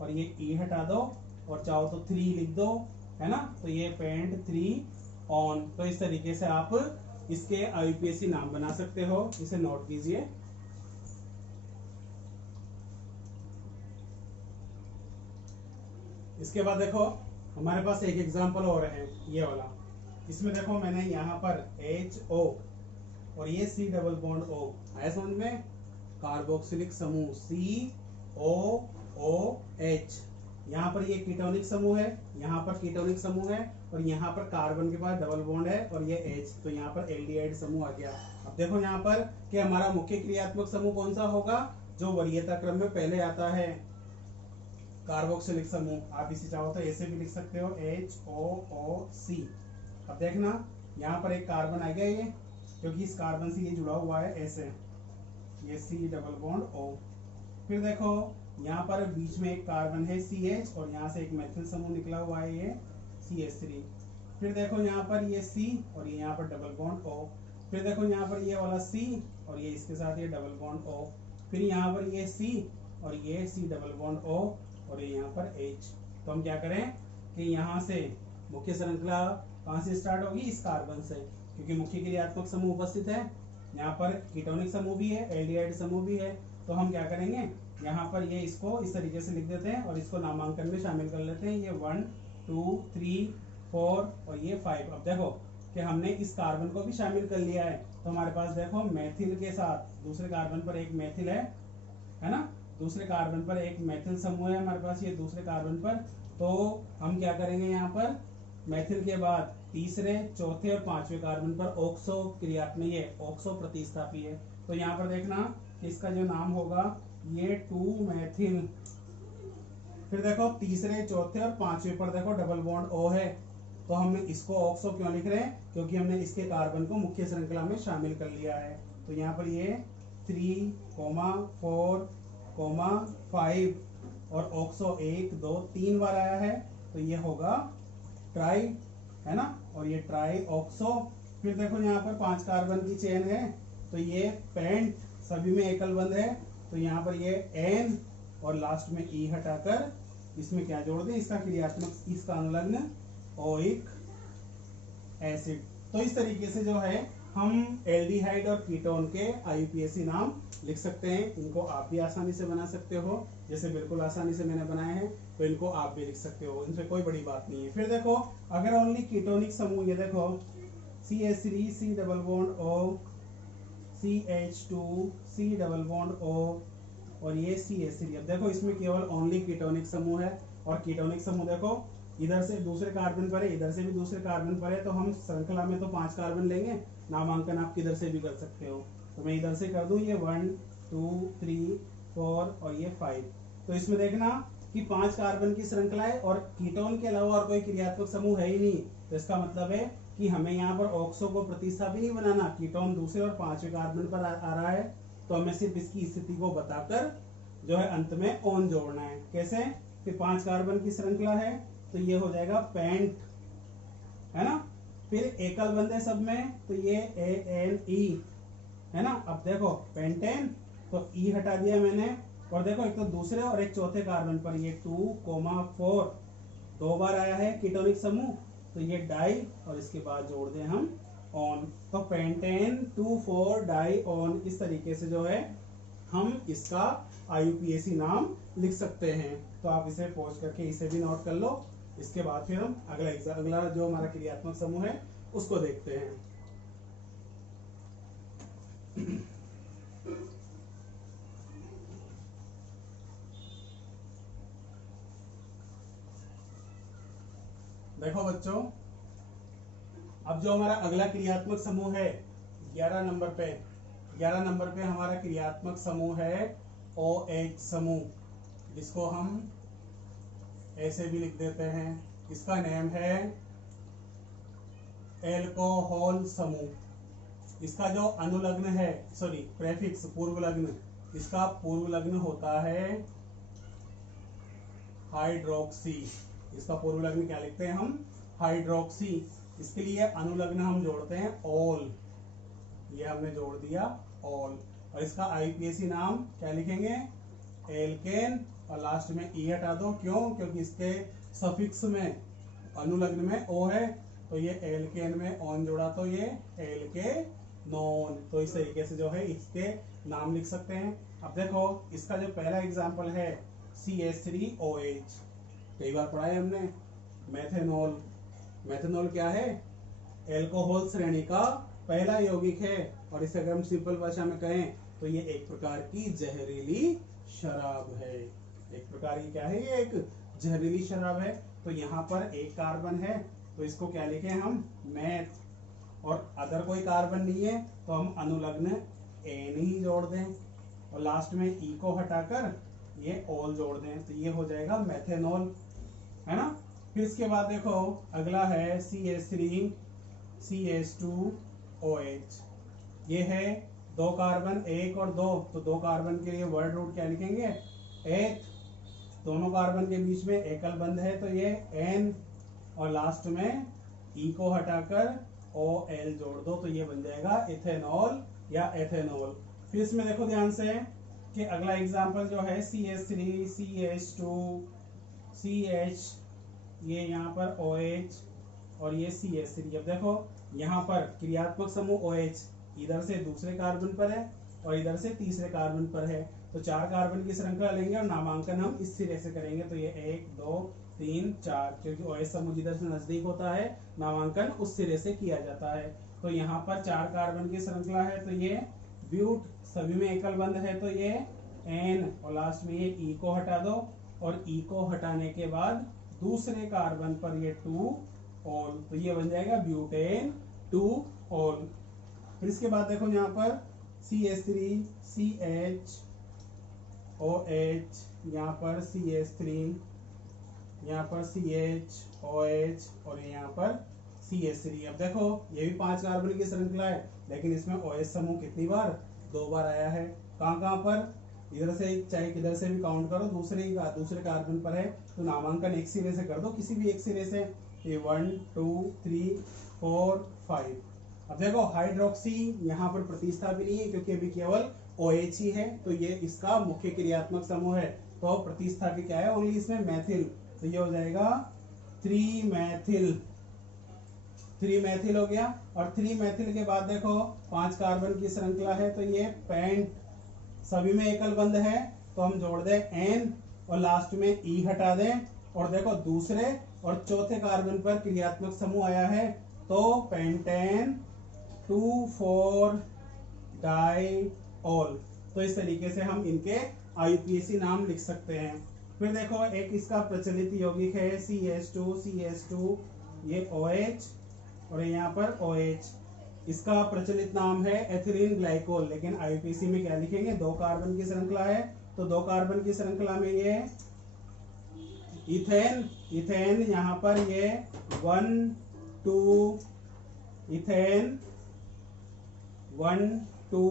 और ये E हटा दो और चाहो तो 3 लिख दो, है ना, तो ये पेंट 3 ऑन। तो इस तरीके से आप इसके आईपीएससी नाम बना सकते हो, इसे नोट कीजिए। इसके बाद देखो हमारे पास एक एग्जांपल और है, ये वाला। इसमें देखो मैंने यहाँ पर HO और ये C डबल बॉन्ड O आया समझ में, कार्बोक्सिलिक समूह COOH, यहाँ पर ये कीटोनिक समूह है, यहाँ पर कीटोनिक समूह है, और यहाँ पर कार्बन के पास डबल बॉन्ड है और ये H, तो यहाँ पर एल्डिहाइड समूह आ गया। अब देखो यहाँ पर कि हमारा मुख्य क्रियात्मक समूह कौन सा होगा, जो वरीयता क्रम में पहले आता है, कार्बोक्सिलिक समूह। आप इसे चाहो तो ऐसे भी लिख सकते हो HOOC। अब देखना यहाँ पर एक कार्बन आ गया, ये क्योंकि इस कार्बन से ये जुड़ा हुआ है ऐसे, ये C डबल बॉन्ड O। फिर देखो यहाँ पर बीच में एक कार्बन है CH और यहाँ से एक मैथिल समूह निकला हुआ है, ये CH3। फिर देखो यहाँ पर ये C और ये यहाँ पर डबल बॉन्ड O। फिर देखो यहाँ पर ये वाला C और ये इसके साथ ये डबल बॉन्ड O। फिर यहाँ पर ये C और ये C डबल बॉन्ड O और ये यहाँ पर H। तो हम क्या करें कि यहाँ से मुख्य श्रृंखला कहाँ से स्टार्ट होगी, इस कार्बन से, क्योंकि मुख्य क्रियात्मक समूह उपस्थित है। यहाँ पर कीटोनिक समूह भी है, एल्डिहाइड समूह भी है, तो हम क्या करेंगे यहाँ पर ये इसको इस तरीके से लिख देते हैं और इसको नामांकन में शामिल कर लेते हैं। ये 1 2 3 4 और ये 5। अब देखो कि हमने इस कार्बन को भी शामिल कर लिया है, तो हमारे पास देखो मैथिल के साथ दूसरे कार्बन पर एक मैथिल है ना, दूसरे कार्बन पर एक मैथिल समूह है हमारे पास, ये दूसरे कार्बन पर। तो हम क्या करेंगे, यहाँ पर मैथिल के बाद तीसरे, चौथे और 5वें कार्बन पर ऑक्सो क्रियात्मक, ये ऑक्सो प्रतिस्थापी है। तो यहाँ पर देखना कि इसका जो नाम होगा ये 2 मैथिल। फिर देखो तीसरे, चौथे और 5वें पर देखो डबल बॉन्ड O है, तो हम इसको ऑक्सो क्यों लिख रहे हैं, क्योंकि हमने इसके कार्बन को मुख्य श्रृंखला में शामिल कर लिया है। तो यहाँ पर ये 3, 4, 5 और ऑक्सो 1 2 3 बार आया है, तो ये होगा ट्राई, है ना, और ये ट्राई ऑक्सो। फिर देखो यहाँ पर 5 कार्बन की चेन है, तो ये पेंट सभी में एकल बंध है, तो यहाँ पर ये एन और लास्ट में ई हटाकर इसमें क्या जोड़ दें, इसका क्रियात्मक, इसका अनुलग्न ओइक एसिड। तो इस तरीके से जो है हम एल्डिहाइड और कीटोन के आईयूपीएसी नाम लिख सकते हैं। इनको आप भी आसानी से बना सकते हो, जैसे बिल्कुल आसानी से मैंने बनाए हैं, तो इनको आप भी लिख सकते हो, इनसे कोई बड़ी बात नहीं है। फिर देखो अगर ओनली कीटोनिक समूह, ये देखो CH3 C double bond O, CH2 C double bond O और ये CH3। अब देखो इसमें केवल ओनली कीटोनिक समूह है, और कीटोनिक समूह देखो इधर से दूसरे कार्बन पर है, इधर से भी दूसरे कार्बन पर है, तो हम श्रृंखला में तो 5 कार्बन लेंगे, नामांकन आप किधर से भी कर सकते हो। तो मैं इधर से कर दूं, ये 1 2 3 4 और ये 5। तो इसमें देखना कि 5 कार्बन की श्रृंखला है और कीटोन के अलावा और कोई क्रियात्मक समूह है ही नहीं, तो इसका मतलब है कि हमें यहाँ पर ऑक्सो को प्रतिस्थापी नहीं बनाना, कीटोन दूसरे और 5वें कार्बन पर आ रहा है, तो हमें सिर्फ इसकी स्थिति को बताकर जो है अंत में ओन जोड़ना है। कैसे, कि 5 कार्बन की श्रृंखला है, तो ये हो जाएगा पेंट, है ना। फिर एकल बंध है सब में, तो ये ANE है ना। अब देखो पेंटेन, तो ई हटा दिया मैंने, और देखो एक तो दूसरे और एक चौथे कार्बन पर ये 2,4 2 बार आया है कीटोनिक समूह, तो ये डाई और इसके बाद जोड़ दें हम ऑन, तो पेंटेन 2,4 डाई ऑन। इस तरीके से जो है हम इसका आईयूपीएसी नाम लिख सकते हैं। तो आप इसे पॉज करके इसे भी नोट कर लो। इसके बाद फिर हम अगला जो हमारा क्रियात्मक समूह है उसको देखते हैं। देखो बच्चों, अब जो हमारा अगला क्रियात्मक समूह है 11 नंबर पे हमारा क्रियात्मक समूह है OH समूह, जिसको हम ऐसे भी लिख देते हैं। इसका नेम है एल्कोहल समूह। इसका जो अनुलग्न है, सॉरी प्रेफिक्स, पूर्व लग्न, इसका पूर्व लग्न होता है हाइड्रोक्सी। इसका पूर्व लग्न क्या लिखते हैं हम, हाइड्रोक्सी। इसके लिए अनुलग्न हम जोड़ते हैं ऑल, ये हमने जोड़ दिया ऑल। और इसका आईयूपीएसी नाम क्या लिखेंगे, एल्केन, और लास्ट में ई हटा दो। क्यों, क्योंकि इसके सफिक्स में अनुलग्न में ओ है, तो ये एल्केन में ऑन जोड़ा, तो ये एल्केनोन। तो इस तरीके से जो है इसके नाम लिख सकते हैं। अब देखो इसका जो पहला एग्जांपल है CH3OH, कई बार पढ़ा है हमने। मेथेनॉल, मेथेनॉल क्या है, एल्कोहल श्रेणी का पहला यौगिक है, और इसे अगर हम सिंपल भाषा में कहें तो ये एक प्रकार की जहरीली शराब है। एक प्रकार की क्या है, ये एक जहरीली शराब है। तो यहाँ पर एक कार्बन है, तो इसको क्या लिखें हम, मैथ, और अदर कोई कार्बन नहीं है तो हम अनुलग्न एन ही जोड़ दें, और लास्ट में ई को हटाकर ये ऑल जोड़ दें, तो ये हो जाएगा मेथेनॉल, है ना। फिर इसके बाद देखो अगला है CH3 CH2OH। ये है 2 कार्बन, 1 और 2, तो 2 कार्बन के लिए वर्ड रूट क्या लिखेंगे, एथ। दोनों कार्बन के बीच में एकल बंध है, तो ये N, और लास्ट में E को हटाकर OL जोड़ दो, तो ये बन जाएगा इथेनॉल या एथेनॉल। फिर इसमें देखो ध्यान से कि अगला एग्जांपल जो है CH3 CH2 CH, ये यहाँ पर OH और ये CH3। अब देखो यहाँ पर क्रियात्मक समूह OH इधर से दूसरे कार्बन पर है और इधर से तीसरे कार्बन पर है, तो 4 कार्बन की श्रृंखला लेंगे और नामांकन हम इस सिरे से करेंगे, तो ये 1 2 3 4, क्योंकि OH समूह जिधर से नजदीक होता है नामांकन उस सिरे से किया जाता है। तो यहाँ पर 4 कार्बन की श्रृंखला है, तो ये ब्यूट, सभी में एकल बंध है, तो ये N, और लास्ट में ये E को हटा दो, और E को हटाने के बाद दूसरे कार्बन पर ये 2 ऑल, तो ये बन जाएगा ब्यूटेन 2 ऑल। फिर इसके बाद देखो यहाँ पर CH3 CH OH, यहाँ पर CH3, यहाँ पर CH OH और यहाँ पर CH3। अब देखो ये भी 5 कार्बन की श्रृंखला है, लेकिन इसमें OH समूह कितनी बार, 2 बार आया है। कहाँ कहाँ पर, इधर से चाहे किधर से भी काउंट करो, दूसरे कार्बन पर है, तो नामांकन एक सिरे से कर दो, किसी भी एक सिरे से। ये 1 2 3 4 5, अब देखो हाइड्रोक्सी यहाँ पर प्रतिस्थापी नहीं है क्योंकि अभी केवल OH ही है, तो ये इसका मुख्य क्रियात्मक समूह है। तो प्रतिस्थापी क्या है, ओनली इसमें मैथिल, तो ये हो जाएगा 3 मैथिल हो गया। और 3 मैथिल के बाद देखो 5 कार्बन की श्रृंखला है, तो ये पेंट, सभी में एकल बंध है तो हम जोड़ दें N और लास्ट में E हटा दें। और देखो दूसरे और चौथे कार्बन पर क्रियात्मक समूह आया है, तो पेंटेन 2,4 डाइऑल। तो इस तरीके से हम इनके IUPAC नाम लिख सकते हैं। फिर देखो एक इसका प्रचलित यौगिक है CH2 ये OH और यहाँ पर OH, इसका प्रचलित नाम है एथिलीन ग्लाइकोल। लेकिन IUPAC में क्या लिखेंगे, 2 कार्बन की श्रृंखला है, तो 2 कार्बन की श्रृंखला में ये इथेन यहाँ पर ये 1 2 इथेन 1 2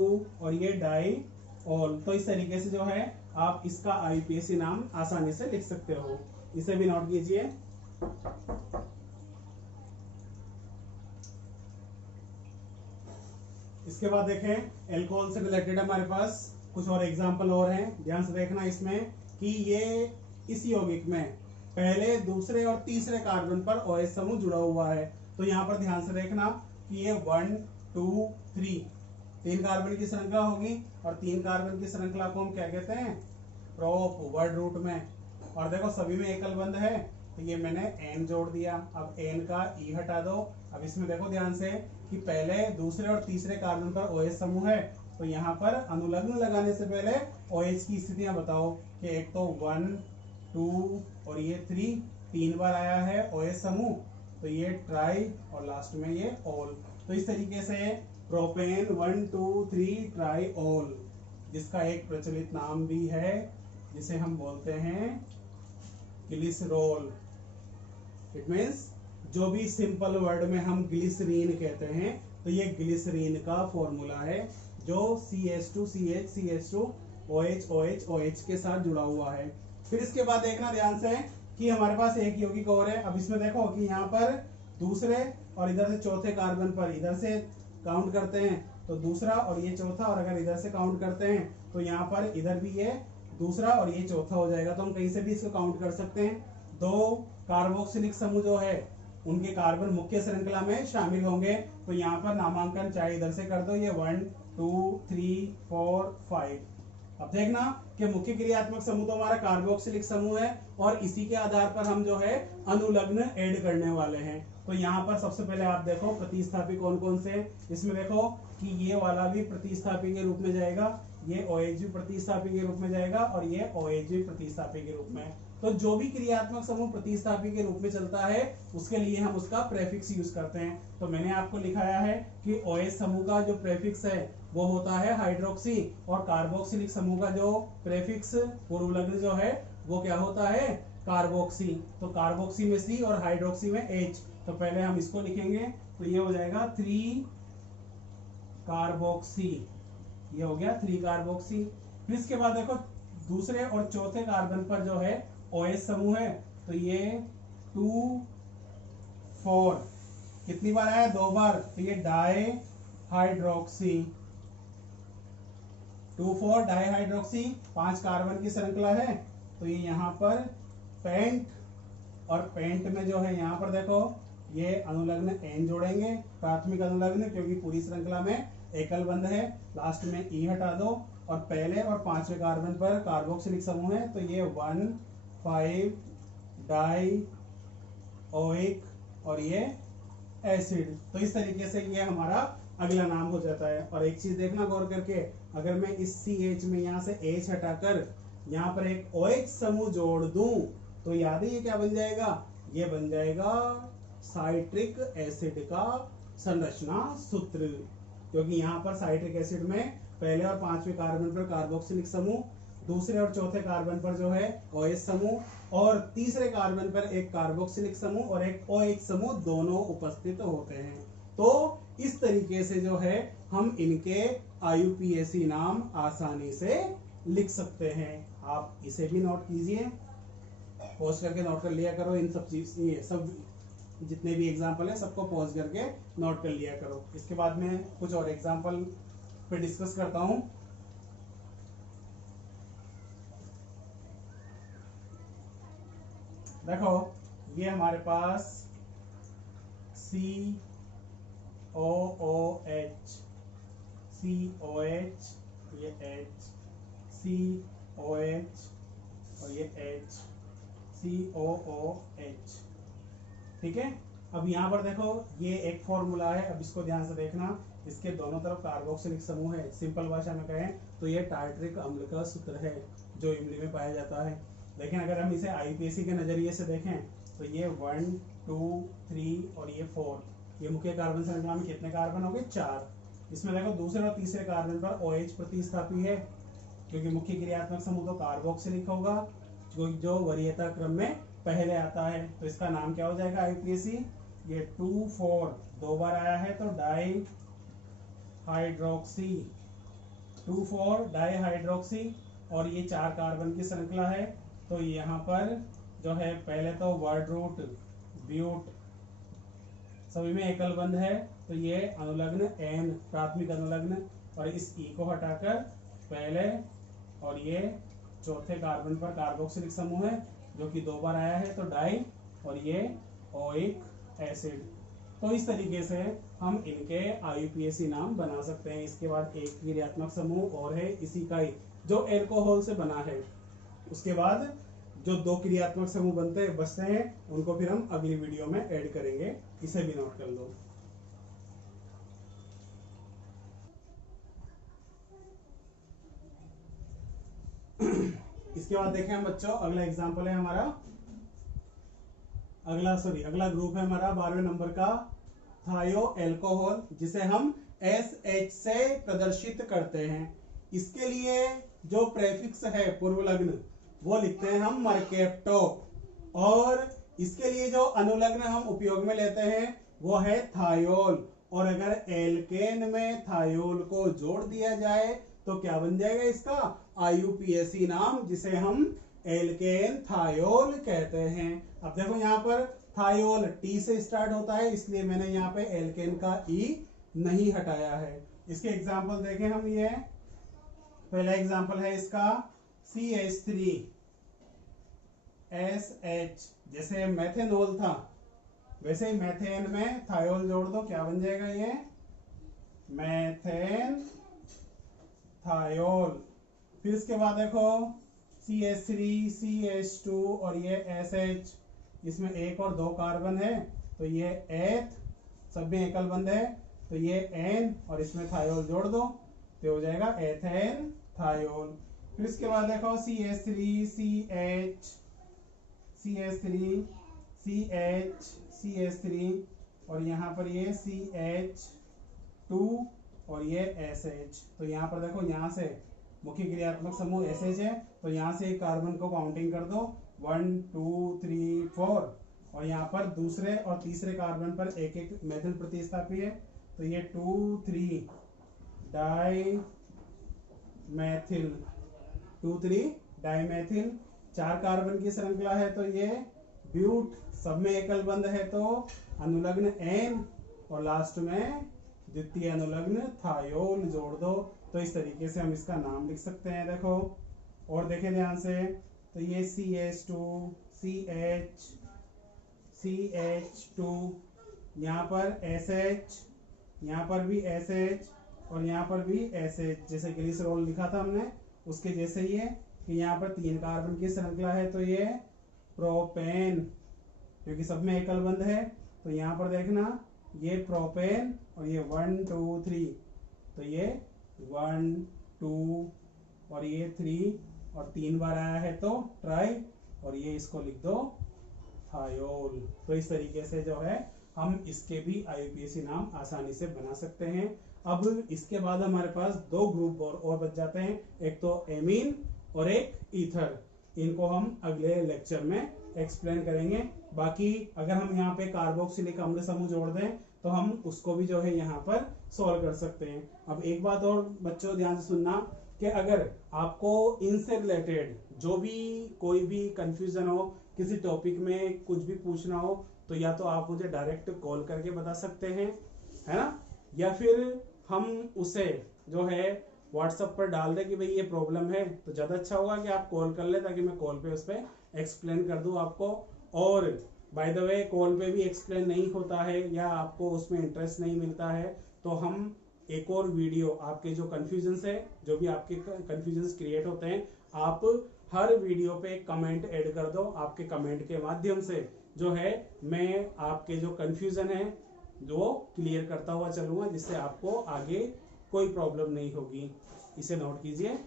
और ये डाइऑल। तो इस तरीके से जो है आप इसका IUPAC नाम आसानी से लिख सकते हो, इसे भी नोट कीजिए। इसके बाद देखें एल्कोहल से रिलेटेड हमारे पास कुछ और एग्जाम्पल और हैं, ध्यान से देखना इसमें कि ये इस यौगिक में पहले, दूसरे और तीसरे कार्बन पर OH समूह जुड़ा हुआ है। तो यहाँ पर ध्यान से देखना कि ये 1 2 3 3 कार्बन की श्रृंखला होगी, और 3 कार्बन की श्रृंखला को हम क्या कहते हैं, प्रोप, वर्ड रूट में। और देखो सभी में एकल बंध है, तो ये मैंने N जोड़ दिया। अब N का E हटा दो। अब इसमें देखो ध्यान से कि पहले, दूसरे और तीसरे कार्बन पर OH समूह है, तो यहाँ पर अनुलग्न लगाने से पहले OH की स्थितियां बताओ कि एक तो 1 2 और ये 3 बार आया है OH समूह, तो ये ट्राई और लास्ट में ये ऑल। तो इस तरीके से प्रोपेन 1 2 3 ट्राइऑल, जिसका एक प्रचलित नाम भी है जिसे हम बोलते हैं ग्लिसरॉल। इट मीन्स जो भी सिंपल वर्ड में हम ग्लिसरीन कहते हैं, तो ये ग्लिसरीन का फॉर्मूला है जो CH2 OH के साथ जुड़ा हुआ है। फिर इसके बाद देखना ध्यान से कि हमारे पास एक यौगिक और है। अब इसमें देखो कि यहाँ पर दूसरे और इधर से चौथे कार्बन पर, इधर से काउंट करते हैं तो दूसरा और ये चौथा, और अगर इधर से काउंट करते हैं तो यहाँ पर इधर भी ये दूसरा और ये चौथा हो जाएगा। तो हम कहीं से भी इसको काउंट कर सकते हैं। 2 कार्बोक्सिलिक समूह जो है उनके कार्बन मुख्य श्रृंखला में शामिल होंगे, तो यहाँ पर नामांकन चाहे इधर से कर दो, ये 1 2 3 4 5। अब देखना कि मुख्य क्रियात्मक समूह तो हमारा कार्बोक्सिलिक समूह है, और इसी के आधार पर हम जो है अनुलग्न ऐड करने वाले हैं। तो यहाँ पर सबसे पहले आप देखो प्रतिस्थापी कौन कौन से, इसमें देखो कि ये वाला भी प्रतिस्थापी के रूप में जाएगा, ये OH भी प्रतिस्थापी के रूप में जाएगा, और ये OH भी प्रतिस्थापी के रूप में। तो जो भी क्रियात्मक समूह प्रतिस्थापी के रूप में चलता है उसके लिए हम उसका प्रेफिक्स यूज करते हैं। तो मैंने आपको लिखाया है कि OH समूह का जो प्रेफिक्स है वो होता है हाइड्रोक्सी, और कार्बोक्सिलिक समूह का जो प्रेफिक्स पूर्वलग्न जो है वो क्या होता है, कार्बोक्सी। तो कार्बोक्सी में C और हाइड्रोक्सी में H। तो पहले हम इसको लिखेंगे, तो ये हो जाएगा 3 कार्बोक्सी, ये हो गया 3 कार्बोक्सी। फिर इसके बाद देखो दूसरे और चौथे कार्बन पर जो है OH समूह है, तो ये 2 4 कितनी बार आया, 2 बार, तो ये di hydroxy, 2 4 di hydroxy, 5 carbon की श्रृंखला है, तो ये यहाँ पर पेंट, और पेंट में जो है यहाँ पर देखो ये अनुलग्न N जोड़ेंगे, प्राथमिक अनुलग्न, क्योंकि पूरी श्रृंखला में एकल बंध है, लास्ट में E हटा दो, और पहले और 5वें कार्बन पर कार्बोक्सिलिक समूह है, तो ये 1 5 डाई ओइक और ये एसिड। तो इस तरीके से ये हमारा अगला नाम हो जाता है। और एक चीज देखना गौर करके, अगर मैं इस CH में यहाँ से H हटाकर यहाँ पर एक OH समूह जोड़ दूं, तो याद है ये क्या बन जाएगा, ये बन जाएगा साइट्रिक एसिड का संरचना सूत्र। क्योंकि यहाँ पर साइट्रिक एसिड में पहले और 5वें कार्बन पर कार्बोक्सिलिक समूह, दूसरे और चौथे कार्बन पर जो है OH समूह, और तीसरे कार्बन पर एक कार्बोक्सिलिक समूह और एक OH समूह दोनों उपस्थित होते हैं। तो इस तरीके से जो है हम इनके IUPAC नाम आसानी से लिख सकते हैं। आप इसे भी नोट कीजिए, पोस्ट करके नोट कर लिया करो इन सब चीज, ये सब जितने भी एग्जाम्पल है सबको पॉज करके नोट कर लिया करो। इसके बाद में कुछ और एग्जाम्पल पे डिस्कस करता हूँ। देखो ये हमारे पास COOH, COH, ये H, COH और ये H, COOH, ठीक है। अब यहाँ पर देखो ये एक फॉर्मूला है, अब इसको ध्यान से देखना। इसके दोनों तरफ कार्बोक्सिलिक समूह है। सिंपल भाषा में कहें तो ये टार्ट्रिक अम्ल का सूत्र है जो इमली में पाया जाता है। लेकिन अगर हम इसे IUPAC के नजरिए से देखें तो ये 1, 2, 3 और ये 4, ये मुख्य कार्बन श्रृंखला में कितने कार्बन हो गए? 4। इसमें देखो दूसरे और तीसरे कार्बन पर OH प्रतिस्थापी है, क्योंकि मुख्य क्रियात्मक समूह तो कार्बोक्सिलिक होगा जो वरीयता क्रम में पहले आता है। तो इसका नाम क्या हो जाएगा IUPAC? ये 2, 4 दो बार आया है तो डाई हाइड्रोक्सी, 2, 4 डाई हाइड्रोक्सी, और ये 4 कार्बन की श्रृंखला है। तो यहाँ पर जो है पहले तो वर्ड रूट ब्यूट, सभी में एकल बंध है, तो ये अनुलग्न N प्राथमिक अनुलग्न, और इस E को हटाकर पहले और ये चौथे कार्बन पर कार्बोक्सिलिक समूह है जो कि 2 बार आया है तो डाई, और ये ओइक एसिड। तो इस तरीके से हम इनके IUPAC नाम बना सकते हैं। इसके बाद एक क्रियात्मक समूह और है इसी का ही जो अल्कोहल से बना है। उसके बाद जो 2 क्रियात्मक समूह बचते हैं उनको फिर हम अगली वीडियो में ऐड करेंगे, इसे भी नोट कर लो। इसके बाद देखें हम बच्चों, अगला एग्जांपल है हमारा, अगला ग्रुप है हमारा 12वें नंबर का थायो अल्कोहल, जिसे हम SH से प्रदर्शित करते हैं। इसके लिए जो प्रेफिक्स है पूर्वलग्न वो लिखते हैं हम मर्केप्टो, और इसके लिए जो अनुलग्न हम उपयोग में लेते हैं वो है थायोल। और अगर एल्केन में थायोल को जोड़ दिया जाए तो क्या बन जाएगा इसका? IUPAC नाम, जिसे हम एल्केन थायोल कहते हैं। अब देखो यहाँ पर थायोल T से स्टार्ट होता है, इसलिए मैंने यहाँ पे एल्केन का E नहीं हटाया है। इसके एग्जाम्पल देखें हम, ये पहला एग्जाम्पल है इसका CH3SH, जैसे मेथेनॉल था वैसे ही मेथेन में थायोल जोड़ दो, क्या बन जाएगा? ये मेथेन थायोल। फिर इसके बाद देखो CH3 CH2 और ये SH, इसमें 1 और 2 कार्बन है तो ये एथ, सब में एकल बंध है तो ये N, और इसमें थायोल जोड़ दो तो हो जाएगा एथेन थायोल। फिर इसके बाद देखो CH3 CH, CH3 CH, CH3 और यहाँ पर ये CH2 और ये SH। तो यहाँ पर देखो, यहाँ से मुख्य क्रियात्मक समूह SH है तो यहाँ से कार्बन को काउंटिंग कर दो 1 2 3 4, और यहाँ पर दूसरे और तीसरे कार्बन पर एक एक मेथिल प्रतिस्थापी है तो ये 2 3 di methyl, 2 3 di methyl. 4 carbon की श्रृंखला है तो ये ब्यूट, सब में एकल बंध है तो अनुलग्न N, और लास्ट में द्वितीय अनुलग्न थायोल जोड़ दो। तो इस तरीके से हम इसका नाम लिख सकते हैं। देखो और देखें ध्यान से, तो ये CH2 CH CH2, यहाँ पर SH, यहाँ पर भी SH और यहाँ पर भी SH, जैसे ग्लिसरॉल लिखा था हमने उसके जैसे ही है कि यहाँ पर 3 कार्बन की श्रृंखला है तो ये प्रोपेन, क्योंकि सब में एकल बंध है तो यहाँ पर देखना ये प्रोपेन, और ये 1 2 3 तो ये 1 2 और ये 3 और 3 बार आया है तो ट्राई, और ये इसको लिख दो थायोल। तो इस तरीके से जो है हम इसके भी IUPAC नाम आसानी से बना सकते हैं। अब इसके बाद हमारे पास 2 ग्रुप और बच जाते हैं, एक तो एमीन और एक ईथर। इनको हम अगले लेक्चर में एक्सप्लेन करेंगे। बाकी अगर हम यहाँ पे कार्बोक्सिलिक अम्ल समूह जोड़ दें तो हम उसको भी जो है यहाँ पर सॉल्व कर सकते हैं। अब एक बात और बच्चों ध्यान से सुनना कि अगर आपको इनसे रिलेटेड जो भी कोई भी कंफ्यूजन हो, किसी टॉपिक में कुछ भी पूछना हो तो या तो आप मुझे डायरेक्ट कॉल करके बता सकते हैं, है ना, या फिर हम उसे जो है व्हाट्सएप पर डाल दें कि भाई ये प्रॉब्लम है, तो ज़्यादा अच्छा होगा कि आप कॉल कर ले ताकि मैं कॉल पे उस पर एक्सप्लेन कर दूं आपको। और बाय द वे कॉल पे भी एक्सप्लेन नहीं होता है या आपको उसमें इंटरेस्ट नहीं मिलता है, तो हम एक और वीडियो आपके जो कंफ्यूजन है, जो भी आपके कंफ्यूजन क्रिएट होते हैं, आप हर वीडियो पे कमेंट ऐड कर दो। आपके कमेंट के माध्यम से जो है मैं आपके जो कंफ्यूजन है वो क्लियर करता हुआ चलूंगा, जिससे आपको आगे कोई प्रॉब्लम नहीं होगी। इसे नोट कीजिए।